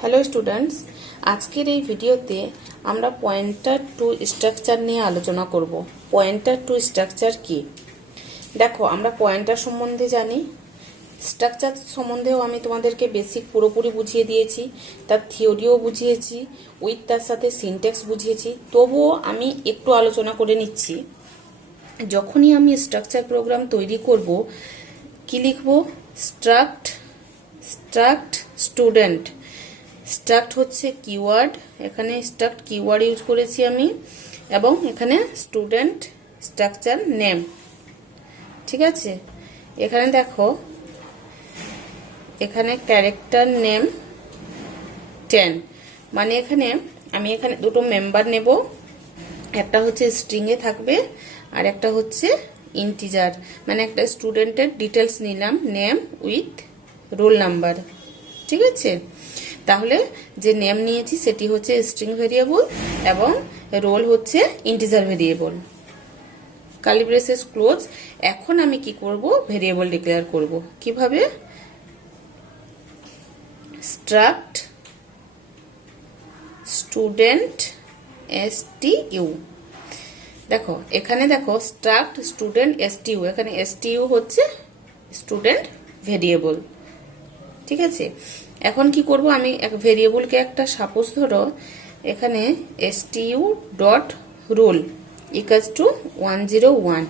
Hello students, আজকের এই ভিডিওতে আমরা পয়েন্টার টু স্ট্রাকচার নিয়ে আলোচনা করব। পয়েন্টার টু স্ট্রাকচার কি? দেখো, আমরা পয়েন্টার সম্বন্ধে জানি, স্ট্রাকচার সম্বন্ধেও আমি তোমাদেরকে বেসিক পুরোপুরি বুঝিয়ে দিয়েছি, তার থিওরিও বুঝিয়েছি, উইথ তার সাথে সিনট্যাক্স বুঝিয়েছি। তবুও আমি একটু আলোচনা করে নিচ্ছি। যখনই আমি স্ট্রাকচার প্রোগ্রাম তৈরি করব, কি লিখব? Struct student. স্ট্রাক্ট হচ্ছে কিওয়ার্ড, এখানে স্ট্রাক্ট কিওয়ার্ড ইউজ করেছি আমি, এবং এখানে স্টুডেন্ট স্ট্রাকচার নেম। ঠিক আছে, এখানে দেখো, এখানে ক্যারেক্টার নেম 10, মানে এখানে আমি দুটো মেম্বার নেব, একটা হচ্ছে স্ট্রিংয়ে থাকবে আর একটা হচ্ছে ইন্টিজার, মানে একটা স্টুডেন্টের ডিটেলস নিলাম, নেম উইথ রোল নাম্বার। ঠিক আছে, তাহলে যে নেম নিয়েছি সেটি হচ্ছে স্ট্রিং ভেরিয়েবল এবং রোল হচ্ছে integer variable. Curly braces close. এখন আমি কি করব? ভেরিয়েবল ডিক্লেয়ার করব। কিভাবে? Struct student STU। দেখো এখানে দেখো, স্ট্রাক্ট স্টুডেন্ট STU, এখানে STU হচ্ছে স্টুডেন্ট ভেরিয়েবল। ঠিক আছে, এখন কি করব? আমি এক ভেরিয়েবলকে একটা সাপোজ ধরো এখানে STU dot roll equals to 101।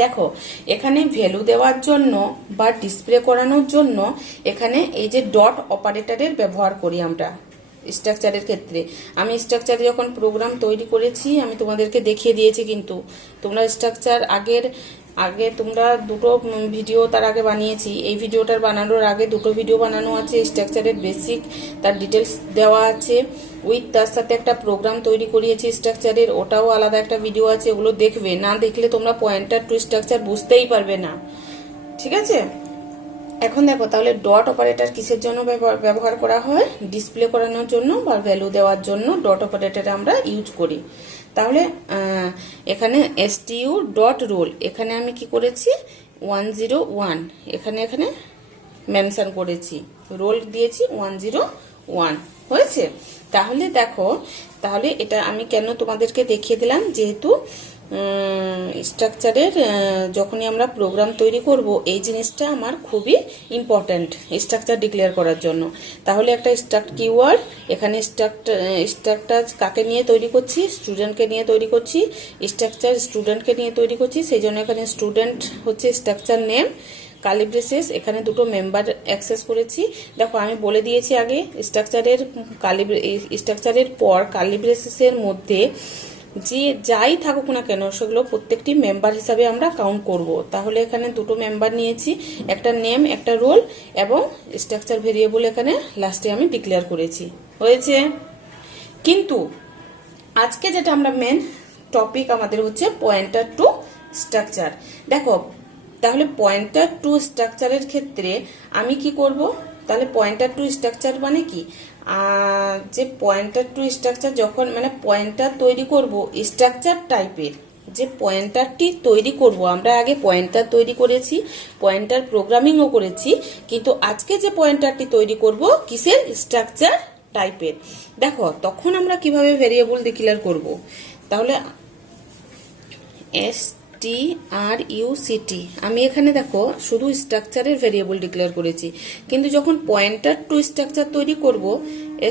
দেখো, এখানে ভ্যালু দেওয়ার জন্য বা ডিসপ্লে করানোর জন্য এখানে এই যে ডট অপারেটরের ব্যবহার করি আমরা স্ট্রাকচারের ক্ষেত্রে। আমি স্ট্রাকচারে যখন প্রোগ্রাম তৈরি করেছি আমি তোমাদেরকে দেখিয়ে দিয়েছি, কিন্তু তোমরা স্ট্রাকচার আগে তোমরা দুটো ভিডিও তার আগে বানিয়েছি। এই ভিডিওটার বানানোর আগে দুটো ভিডিও বানানো আছে, স্ট্রাকচারের বেসিক তার ডিটেলস দেওয়া আছে, উইথ তার সাথে একটা প্রোগ্রাম তৈরি করিয়েছি স্ট্রাকচারের, ওটাও আলাদা একটা ভিডিও আছে। ওগুলো দেখবে, না দেখলে তোমরা পয়েন্টার টু স্ট্রাকচার বুঝতেই পারবে না। ঠিক আছে, এখন দেখো তাহলে ডট অপারেটর কিসের জন্য ব্যবহার করা হয়? ডিসপ্লে করানোর জন্য বা ভ্যালু দেওয়ার জন্য ডট অপারেটর আমরা ইউজ করি। তাহলে এখানে STU ডট রোল, এখানে আমি কি করেছি? 101 এখানে মেনশন করেছি, রোল দিয়েছি 101 হয়েছে। তাহলে দেখো, তাহলে এটা আমি কেন তোমাদেরকে দেখিয়ে দিলাম, যেহেতু স্ট্রাকচারের যখনই আমরা প্রোগ্রাম তৈরি করব এই জিনিসটা আমার খুবই ইম্পর্ট্যান্ট স্ট্রাকচার ডিক্লেয়ার করার জন্য। তাহলে একটা স্ট্রাক্ট কিওয়ার্ড, এখানে স্ট্রাকচার কাকে নিয়ে তৈরি করছি? স্টুডেন্টকে নিয়ে তৈরি করছি। স্ট্রাকচার স্টুডেন্টকে নিয়ে তৈরি করছি, সেই জন্য এখানে স্টুডেন্ট হচ্ছে স্ট্রাকচার নেম, কার্লি ব্রেসেস, এখানে দুটো মেম্বার অ্যাক্সেস করেছি। দেখো আমি বলে দিয়েছি আগে, স্ট্রাকচারের পর কার্লি ব্রেসেসের মধ্যে যে যাই থাকুক না কেন সেগুলো প্রত্যেকটি মেম্বার হিসাবে আমরা কাউন্ট করব। তাহলে এখানে দুটো মেম্বার নিয়েছি, একটা নেম একটা রোল, এবং স্ট্রাকচার ভেরিয়েবল এখানে লাস্টে আমি ডিক্লেয়ার করেছি। হয়েছে? কিন্তু আজকে যেটা আমরা মেন টপিক আমাদের হচ্ছে পয়েন্টার টু স্ট্রাকচার। দেখো, তাহলে পয়েন্টার টু স্ট্রাকচারের ক্ষেত্রে আমি কি করব? তাহলে পয়েন্টার টু স্ট্রাকচার মানে কি? যে পয়েন্টার টু স্ট্রাকচার যখন মানে পয়েন্টার তৈরি করব স্ট্রাকচার টাইপের, যে পয়েন্টারটি তৈরি করব, আমরা আগে পয়েন্টার তৈরি করেছি, পয়েন্টার প্রোগ্রামিংও করেছি, কিন্তু আজকে যে পয়েন্টারটি তৈরি করব কিসের? স্ট্রাকচার টাইপের। দেখো তখন আমরা কিভাবে ভেরিয়েবল ডিক্লেয়ার করব? তাহলে STRUCT, আমি এখানে দেখো শুধু স্ট্রাকচারের ভেরিয়েবল ডিক্লেয়ার করেছি, কিন্তু যখন পয়েন্টার টু স্ট্রাকচার তৈরি করব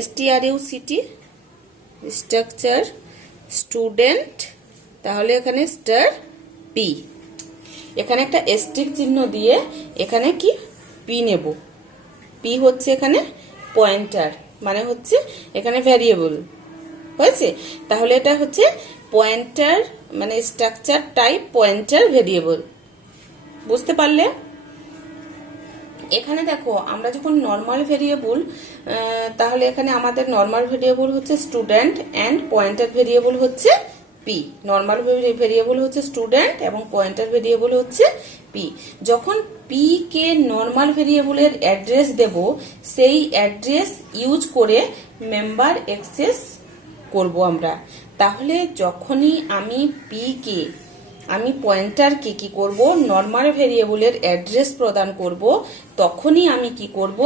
STRUCT স্ট্রাকচার স্টুডেন্ট, তাহলে এখানে স্টার পি, এখানে একটা এস্টিক চিহ্ন দিয়ে এখানে কি পি নেব। পি হচ্ছে এখানে পয়েন্টার, মানে হচ্ছে এখানে ভ্যারিয়েবল। হয়েছে? তাহলে এটা হচ্ছে পয়েন্টার, মানে স্ট্রাকচার টাইপ পয়েন্টার ভেরিয়েবল। বুঝতে পারলে? এখানে দেখো আমরা যখন নর্মাল ভেরিয়েবল, তাহলে এখানে আমাদের নর্মাল ভেরিয়েবল হচ্ছে স্টুডেন্ট অ্যান্ড পয়েন্টার ভেরিয়েবল হচ্ছে পি। নর্মাল ভেরিয়েবল হচ্ছে স্টুডেন্ট এবং পয়েন্টার ভেরিয়েবল হচ্ছে পি। যখন পি কে নর্মাল ভেরিয়েবলের অ্যাড্রেস দেব, সেই অ্যাড্রেস ইউজ করে মেম্বার অ্যাক্সেস করব আমরা। তাহলে যখনই আমি পি কে আমি পয়েন্টারকে কি করব? নর্মাল ভেরিয়েবলের অ্যাড্রেস প্রদান করব, তখনই আমি কি করব?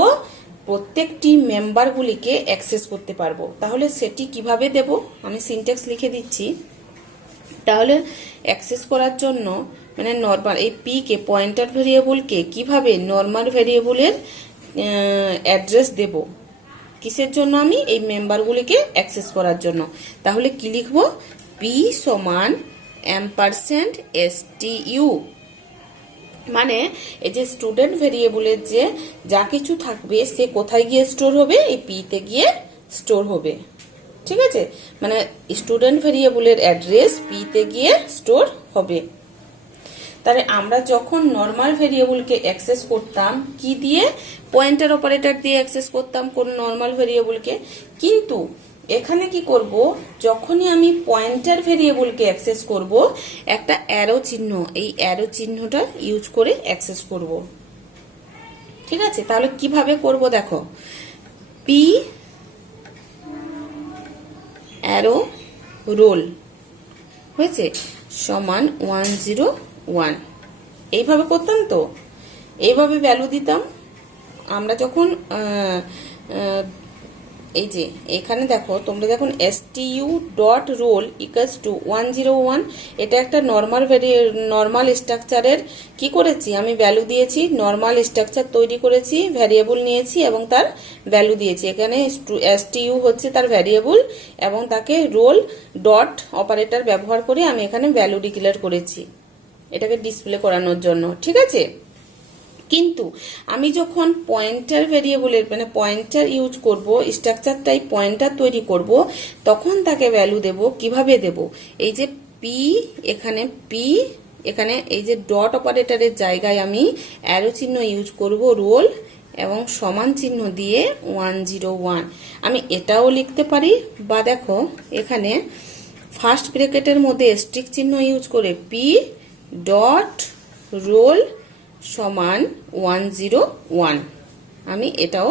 প্রত্যেকটি মেম্বারগুলিকে অ্যাক্সেস করতে পারবো। তাহলে সেটি কিভাবে দেব, আমি সিনট্যাক্স লিখে দিচ্ছি। তাহলে অ্যাক্সেস করার জন্য মানে নর্মাল এই পি কে পয়েন্টার ভেরিয়েবলকে কিভাবে নর্মাল ভেরিয়েবলের অ্যাড্রেস দেব, কিসের জন্য, আমি এই মেম্বারগুলিকে অ্যাক্সেস করার জন্য। তাহলে কি লিখব, পি সমান %STU, মানে এই যে স্টুডেন্ট ভেরিয়েবলের যে যা কিছু থাকবে সে কোথায় গিয়ে স্টোর হবে, এই পি তে গিয়ে স্টোর হবে। ঠিক আছে, মানে স্টুডেন্ট ভেরিয়েবলের অ্যাড্রেস পি তে গিয়ে স্টোর হবে। তাহলে আমরা যখন নর্মাল ভেরিয়েবলকে অ্যাক্সেস করতাম কি দিয়ে, পয়েন্টার অপারেটর দিয়ে অ্যাক্সেস করতাম কোন নর্মাল ভেরিয়েবলকে। কিন্তু এখানে কি করব, যখনই আমি পয়েন্টার ভেরিয়েবলকে অ্যাক্সেস করব, একটা অ্যারো চিহ্ন, এই অ্যারো চিহ্নটা ইউজ করে অ্যাক্সেস করব। ঠিক আছে, তাহলে কিভাবে করব দেখো, পি অ্যারো রোল হয়েছে সমান 101, এইভাবে করতাম। তো এইভাবে ভ্যালু দিতাম আমরা যখন এই যে এখানে দেখো তোমরা যখন STU.roll equals to 101, এটা একটা নর্মাল স্ট্রাকচারের কি করেছি আমি, ভ্যালু দিয়েছি, নর্মাল স্ট্রাকচার তৈরি করেছি, ভ্যারিয়েবল নিয়েছি এবং তার ভ্যালু দিয়েছি। এখানে STU হচ্ছে তার ভ্যারিয়েবল এবং তাকে রোল ডট অপারেটর ব্যবহার করে আমি এখানে ভ্যালু ডিক্লেয়ার করেছি এটাকে ডিসপ্লে করানোর জন্য। ঠিক আছে, কিন্তু আমি যখন পয়েন্টার ভেরিয়েবলের মানে পয়েন্টার ইউজ করব, স্ট্রাকচার টাইপ পয়েন্টার তৈরি করব, তখন তাকে ভ্যালু দেব। কিভাবে দেব, এই যে পি, এখানে পি, এখানে এই যে ডট অপারেটরের জায়গায় আমি অ্যারো চিহ্ন ইউজ করব, রোল এবং সমান চিহ্ন দিয়ে 101। আমি এটাও লিখতে পারি, বা দেখো এখানে ফার্স্ট ব্র্যাকেটের মধ্যে স্ট্রিক চিহ্ন ইউজ করে পি ডট রোল সমান 101, আমি এটাও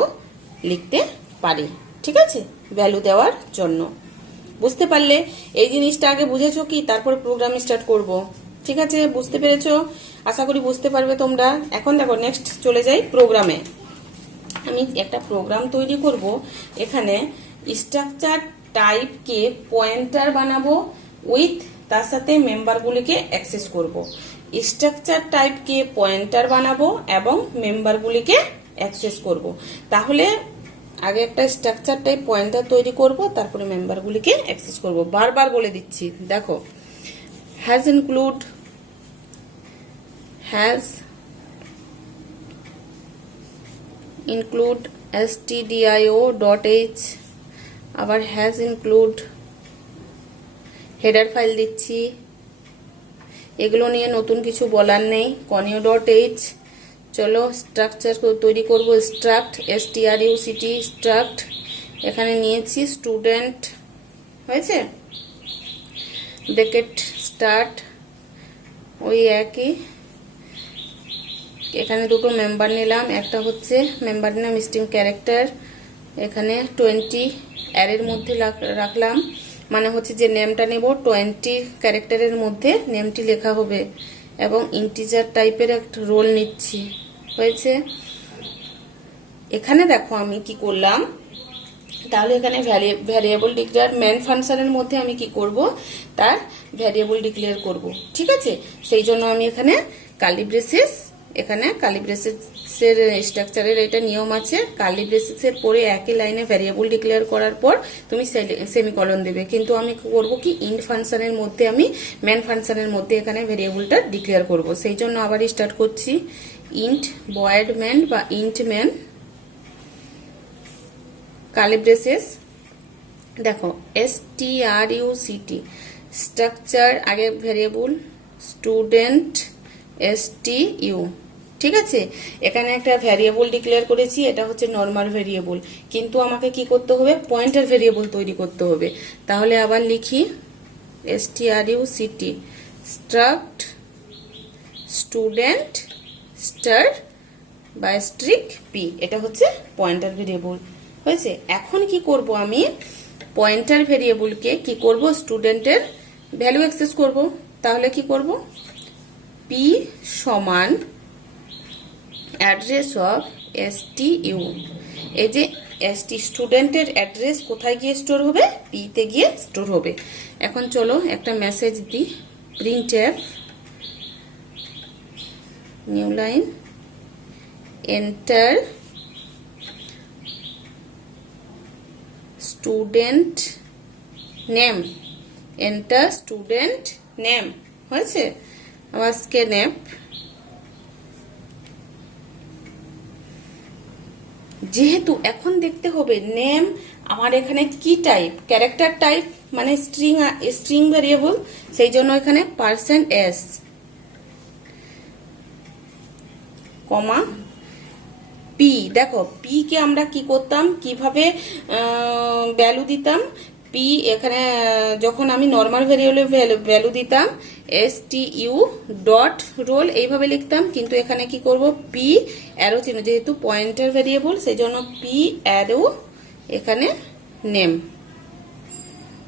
লিখতে পারি। ঠিক আছে, ভ্যালু দেওয়ার জন্য। বুঝতে পারলে এই জিনিসটা আগে বুঝেছো কি, তারপর প্রোগ্রাম স্টার্ট করব। ঠিক আছে, বুঝতে পেরেছো, আশা করি বুঝতে পারবে তোমরা। এখন দেখো নেক্সট চলে যাই প্রোগ্রামে। আমি একটা প্রোগ্রাম তৈরি করব, এখানে স্ট্রাকচার টাইপকে পয়েন্টার বানাবো উইথ তার সাথে মেম্বারগুলিকে অ্যাক্সেস করব। স্ট্রাকচার টাইপকে পয়েন্টার বানাবো এবং মেম্বারগুলিকে অ্যাক্সেস করব। তাহলে আগে একটা স্ট্রাকচার টাইপ পয়েন্টার তৈরি করব, তারপরে মেম্বারগুলিকে অ্যাক্সেস করব। বারবার বলে দিচ্ছি, দেখো হ্যাজ ইনক্লুড stdio.h, আবার হ্যাজ ইনক্লুড হেডার ফাইল দিচ্ছি। এগুলো নিয়ে নতুন কিছু বলার নেই। conio.h, চলো স্ট্রাকচার তৈরি করব, স্ট্রাক্ট struct স্ট্রাক্ট, এখানে নিয়েছি স্টুডেন্ট, হয়েছে, ব্র্যাকেট স্টার্ট, ওই একই, এখানে দুটো মেম্বার নিলাম, একটা হচ্ছে মেম্বার নাম স্ট্রিং ক্যারেক্টার, এখানে 20 অ্যারের মধ্যে রাখলাম, মানে হচ্ছে যে নেমটা নেব 20 ক্যারেক্টারের মধ্যে নেমটি লেখা হবে, এবং ইন্টিজার টাইপের একটা রোল নিচ্ছি। হয়েছে, এখানে দেখো আমি কি করলাম, তাহলে এখানে ভ্যারিয়েবল ডিক্লেয়ার মেন ফাংশনের মধ্যে আমি কি করব, তার ভ্যারিয়েবল ডিক্লেয়ার করব। ঠিক আছে, সেই জন্য আমি এখানে কার্লি ব্রেসেস, এখানে কার্লি ব্রেসেসের স্ট্রাকচারের এটা নিয়ম আছে, কার্লি ব্রেসেসের পরে একই লাইনে ভ্যারিয়েবল ডিক্লেয়ার করার পর তুমি সেমিকলন দেবে। কিন্তু আমি করব কি, ইন্ট ফাংশনের মধ্যে আমি মেন ফাংশনের মধ্যে এখানে ভ্যারিয়েবলটা ডিক্লেয়ার করব। সেই জন্য আবার স্টার্ট করছি, ইন্ট ভয়েড ম্যান বা ইন্ট ম্যান কার্লি ব্রেসেস, দেখো struct স্ট্রাকচার, আগে ভ্যারিয়েবল স্টুডেন্ট STU। ঠিক আছে, এখানে একটা ভ্যারিয়েবল ডিক্লেয়ার করেছি, এটা হচ্ছে নর্মাল ভ্যারিয়েবল, কিন্তু আমাকে কি করতে হবে, পয়েন্টার ভ্যারিয়েবল তৈরি করতে হবে। তাহলে আবার লিখি struct স্ট্রাক্ট স্টুডেন্ট স্টার বা স্ট্রিক পি, এটা হচ্ছে পয়েন্টার ভ্যারিয়েবল। হয়েছে, এখন কি করব, আমি পয়েন্টার ভ্যারিয়েবলকে কি করব, স্টুডেন্টের ভ্যালু অ্যাক্সেস করব। তাহলে কি করব, পি সমান অ্যাড্রেস অফ STU, এই যে এসটি স্টুডেন্টের অ্যাড্রেস কোথায় গিয়ে স্টোর হবে, পি তে গিয়ে স্টোর হবে। এখন চলো একটা মেসেজ দিই, printf new line enter student name, enter student name হয়েছে। আবার স্ক্যানএপ, যেহেতু এখন দেখতে হবে নেম আমার এখানে কি টাইপ, ক্যারেক্টার টাইপ মানে স্ট্রিং ভেরিয়েবল, সেই জন্য এখানে %s কমা পি। দেখো পি কে আমরা কি করতাম, কিভাবে ভ্যালু দিতাম, পি এখানে যখন আমি নর্মাল ভেরিয়েবলের ভ্যালু দিতাম STU ডট রোল এইভাবে লিখতাম, কিন্তু এখানে কি করব, পি অ্যারো চিহ্ন, যেহেতু পয়েন্টার ভেরিয়েবল সেই জন্য পি অ্যারো এখানে নেম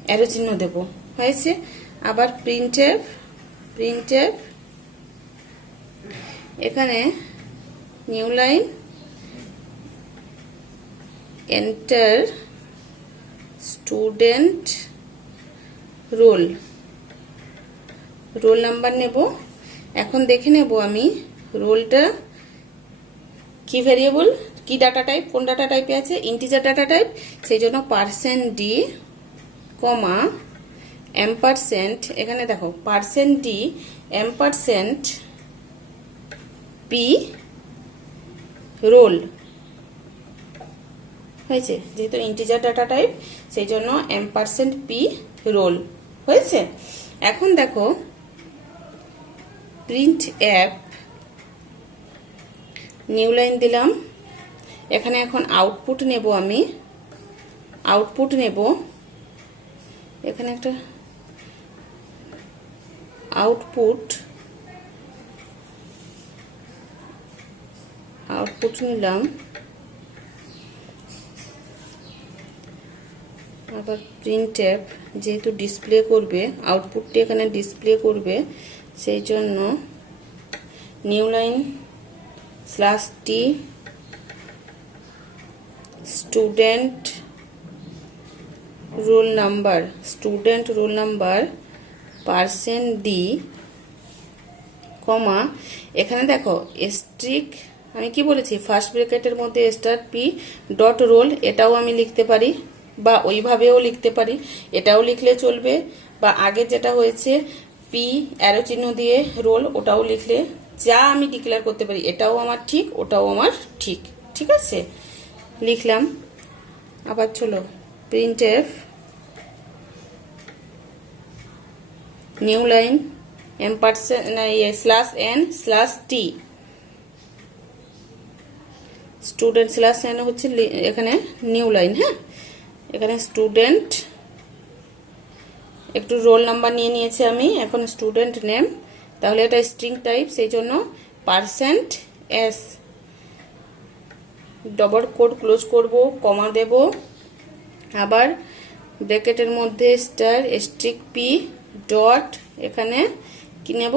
অ্যারো চিহ্ন দেব, হয়েছে। আবার প্রিন্টএফ এখানে new line enter student roll number নেব। এখন দেখে নেব আমি রোলটা কি ভেরিয়েবল, কি ডাটা টাইপ, কোন ডাটা টাইপে আছে, ইন্টিজার ডাটা টাইপ, সেই জন্য %d কমা এম্পারসেন্ট, এখানে দেখো %d এম্পারসেন্ট পি রোল হয়েছে, যেহেতু ইন্টিজার ডাটা টাইপ সেই জন্য %p রোল হয়েছে। এখন দেখো প্রিন্টএফ নিউ লাইন দিলাম, এখানে এখন আউটপুট নেব, আমি আউটপুট নেব, এখানে একটা আউটপুট নিলাম। আবার প্রিন্টএফ যেহেতু ডিসপ্লে করবে, আউটপুটটি এখানে ডিসপ্লে করবে, সেই জন্য new line /t student roll number %d কমা এখানে দেখো স্ট্রিক, আমি কি বলেছি ফার্স্ট ব্র্যাকেটের মধ্যে *p ডট রোল, এটাও আমি লিখতে পারি বা ওইভাবেও লিখতে পারি, এটাও লিখলে চলবে, বা আগে যেটা হয়েছে পি অ্যারো চিহ্ন দিয়ে রোল, ওটাও লিখলে যা আমি ডিক্লেয়ার করতে পারি, এটাও আমার ঠিক ওটাও আমার ঠিক, ঠিক আছে, লিখলাম। আবার চলো printf new line /n/t student /n হচ্ছে এখানে নিউ লাইন, হ্যাঁ, এখানে স্টুডেন্ট একটু রোল নাম্বার নিয়ে নিয়েছি আমি, এখন স্টুডেন্ট নেম, তাহলে এটা স্ট্রিং টাইপ সেই জন্য %s ডবল কোড ক্লোজ করব, কমা দেব, আবার ব্র্যাকেটের মধ্যে *p ডট এখানে কি নেব,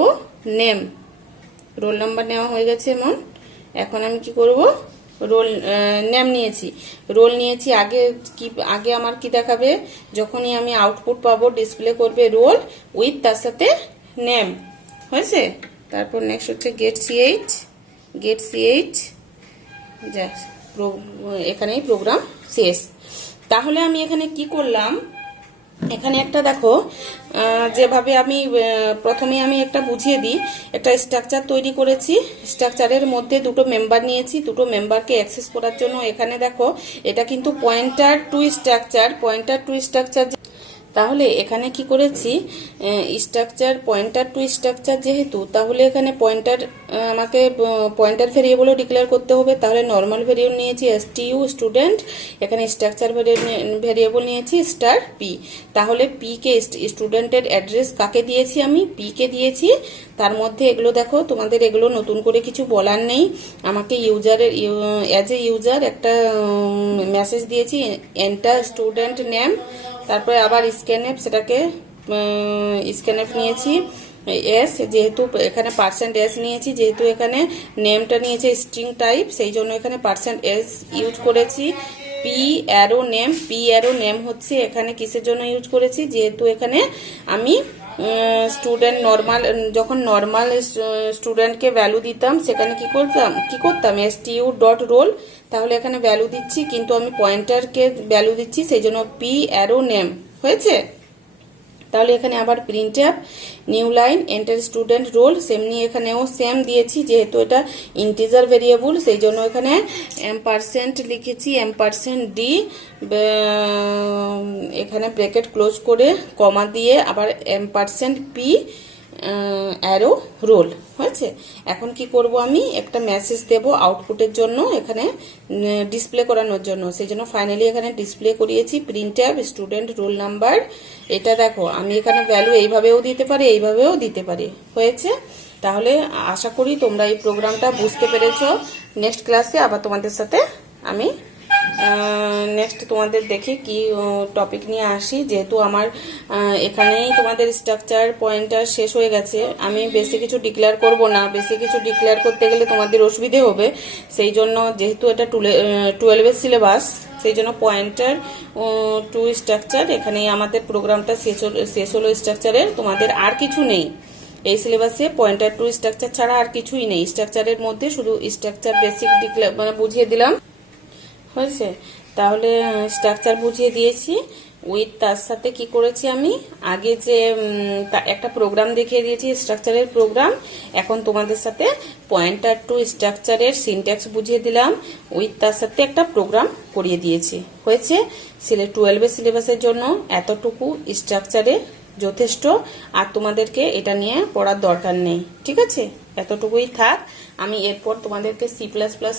নেম, রোল নাম্বার নেওয়া হয়ে গেছে এমন। এখন আমি কি করব, রোল নেম নিয়েছি, রোল নিয়েছি, আগে আমার কি দেখাবে, যখনই আমি আউটপুট পাবো ডিসপ্লে করবে রোল উইথ তার সাথে নেম, হয়েছে। তারপর নেক্সট হচ্ছে গেট ch যা, এখানেই প্রোগ্রাম শেষ। তাহলে আমি এখানে কি করলাম, এখানে একটা দেখো যেভাবে আমি প্রথমে আমি একটা বুঝিয়ে দিই, একটা স্ট্রাকচার তৈরি করেছি, স্ট্রাকচারের মধ্যে দুটো মেম্বার নিয়েছি, দুটো মেম্বারকে অ্যাক্সেস করার জন্য এখানে দেখো এটা কিন্তু পয়েন্টার টু স্ট্রাকচার, তাহলে এখানে কি করেছি, পয়েন্টার টু স্ট্রাকচার যেহেতু, তাহলে এখানে আমাকে পয়েন্টার ভেরিয়েবলও ডিক্লেয়ার করতে হবে, তাহলে নর্মাল ভেরিয়েবল নিয়েছি STU স্টুডেন্ট, এখানে স্ট্রাকচার ভেরিয়েবল নিয়েছি *p, তাহলে p কে স্টুডেন্টের অ্যাড্রেস কাকে দিয়েছি, আমি p কে দিয়েছি। তার মধ্যে এগুলো দেখো, তোমাদের এগুলো নতুন করে কিছু বলার নেই, আমাকে অ্যাজ এ ইউজার একটা মেসেজ দিয়েছি এন্টার স্টুডেন্ট নেম, তারপরে আবার স্ক্যানএপ, সেটাকে স্ক্যানএপ নিয়েছি এস, যেহেতু এখানে পার্সেন্ট এস নিয়েছি, যেহেতু এখানে নেমটা নিয়েছে স্ট্রিং টাইপ, সেই জন্য এখানে পার্সেন্ট এস ইউজ করেছি। P arrow name, P arrow name হচ্ছে এখানে কিসের জন্য ইউজ করেছি, যেহেতু এখানে আমি স্টুডেন্ট নর্মাল, যখন নর্মাল স্টুডেন্টকে ভ্যালু দিতাম সেখানে কি করতাম এসটিইউ ডট রোল, তাহলে এখানে ভ্যালু দিচ্ছি, কিন্তু আমি পয়েন্টারকে ভ্যালু দিচ্ছি, সেই জন্য পি অ্যারো নেম হয়েছে। তাহলে এখানে আবার printf new line enter student roll, সেমনি এখানেও সেম দিয়েছি, যেহেতু এটা ইন্টিজার ভেরিয়েবল সেই জন্য এখানে এম% লিখেছি, এম%d, এখানে ব্র্যাকেট ক্লোজ করে কমা দিয়ে আবার এম%p অ্যারো রোল হয়েছে। এখন কি করব, আমি একটা মেসেজ দেব আউটপুটের জন্য, এখানে ডিসপ্লে করানোর জন্য, সেই জন্য ফাইনালি এখানে ডিসপ্লে করিয়েছি প্রিন্টএফ স্টুডেন্ট রোল নাম্বার। এটা দেখো আমি এখানে ভ্যালু এইভাবেও দিতে পারি, এইভাবেও দিতে পারি, হয়েছে। তাহলে আশা করি তোমরা এই প্রোগ্রামটা বুঝতে পেরেছো। নেক্সট ক্লাসে আবার তোমাদের সাথে আমি নেক্সট তোমাদের দেখি কি টপিক নিয়ে আসি, যেহেতু আমার এখানেই তোমাদের স্ট্রাকচার পয়েন্টার শেষ হয়ে গেছে, আমি বেশি কিছু ডিক্লেয়ার করব না, বেশি কিছু ডিক্লেয়ার করতে গেলে তোমাদের অসুবিধে হবে, সেই জন্য যেহেতু এটা 12-এর সিলেবাস, সেই জন্য পয়েন্টার টু স্ট্রাকচার এখানেই আমাদের প্রোগ্রামটা শেষ হলো স্ট্রাকচারের, তোমাদের আর কিছু নেই এই সিলেবাসে, পয়েন্টার টু স্ট্রাকচার ছাড়া আর কিছুই নেই। স্ট্রাকচারের মধ্যে শুধু স্ট্রাকচার বেসিক মানে বুঝিয়ে দিলাম, হয়েছে। তাহলে স্ট্রাকচার বুঝিয়ে দিয়েছি, উইথ তার সাথে কি করেছি আমি আগে যে একটা প্রোগ্রাম দেখিয়ে দিয়েছি স্ট্রাকচারের প্রোগ্রাম, এখন তোমাদের সাথে পয়েন্টার টু স্ট্রাকচারের সিনট্যাক্স বুঝিয়ে দিলাম, উইথ তার সাথে একটা প্রোগ্রাম করিয়ে দিয়েছি, হয়েছে। 12-এর সিলেবাসের জন্য এতটুকু স্ট্রাকচারে যথেষ্ট, আর তোমাদেরকে এটা নিয়ে পড়ার দরকার নেই, ঠিক আছে, এতটুকুই থাক। আমি এরপর তোমাদেরকে C++ স্টার্ট